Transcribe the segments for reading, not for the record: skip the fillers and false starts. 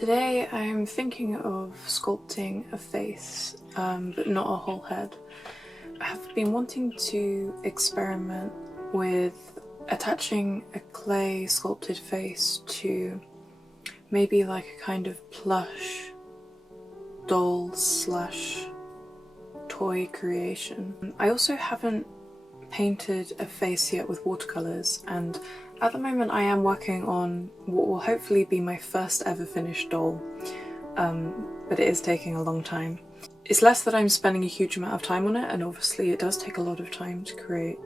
Today I'm thinking of sculpting a face, but not a whole head. I have been wanting to experiment with attaching a clay sculpted face to maybe like a kind of plush doll slash toy creation. I also haven't painted a face yet with watercolours, and at the moment I am working on what will hopefully be my first ever finished doll, but it is taking a long time. It's less that I'm spending a huge amount of time on it, and obviously it does take a lot of time to create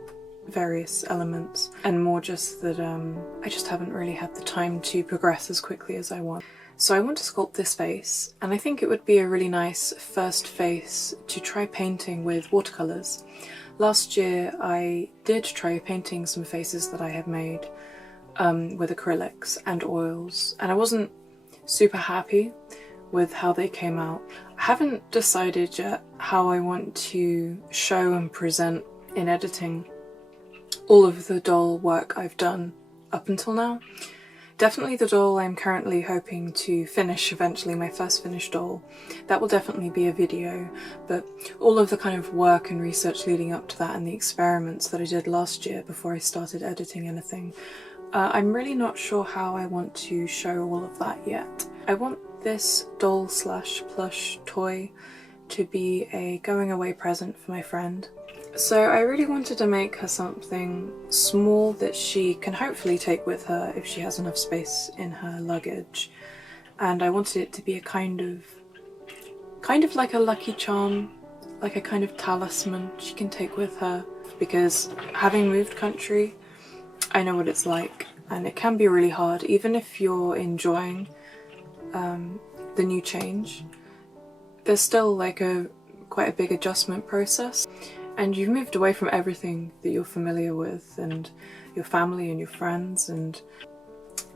various elements, and more just that I just haven't really had the time to progress as quickly as I want. So I want to sculpt this face, and I think it would be a really nice first face to try painting with watercolours. Last year I did try painting some faces that I had made with acrylics and oils, and I wasn't super happy with how they came out. I haven't decided yet how I want to show and present in editing all of the doll work I've done up until now. Definitely the doll I'm currently hoping to finish eventually, my first finished doll. That will definitely be a video, but all of the kind of work and research leading up to that and the experiments that I did last year before I started editing anything, I'm really not sure how I want to show all of that yet. I want this doll slash plush toy to be a going away present for my friend. So I really wanted to make her something small that she can hopefully take with her if she has enough space in her luggage. And I wanted it to be a kind of like a lucky charm, like a kind of talisman she can take with her, because having moved country, I know what it's like, and it can be really hard, even if you're enjoying the new change. There's still like quite a big adjustment process. And you've moved away from everything that you're familiar with, and your family and your friends. And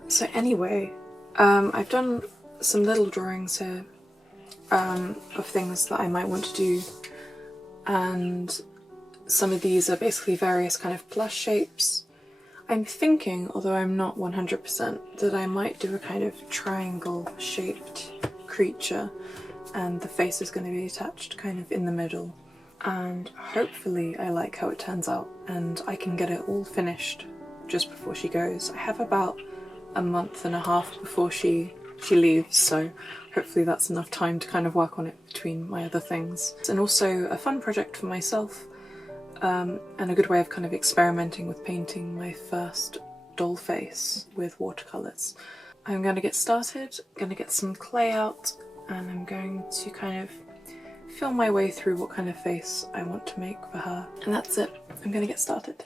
so anyway, I've done some little drawings here of things that I might want to do, and some of these are basically various kind of plush shapes. I'm thinking, although I'm not 100%, that I might do a kind of triangle shaped creature, and the face is going to be attached kind of in the middle. And hopefully I like how it turns out and I can get it all finished just before she goes. I have about a month and a half before she leaves, so hopefully that's enough time to kind of work on it between my other things. And also a fun project for myself, and a good way of kind of experimenting with painting my first doll face with watercolours. I'm going to get started, going to get some clay out, and I'm going to kind of feel my way through what kind of face I want to make for her. And that's it. I'm gonna get started.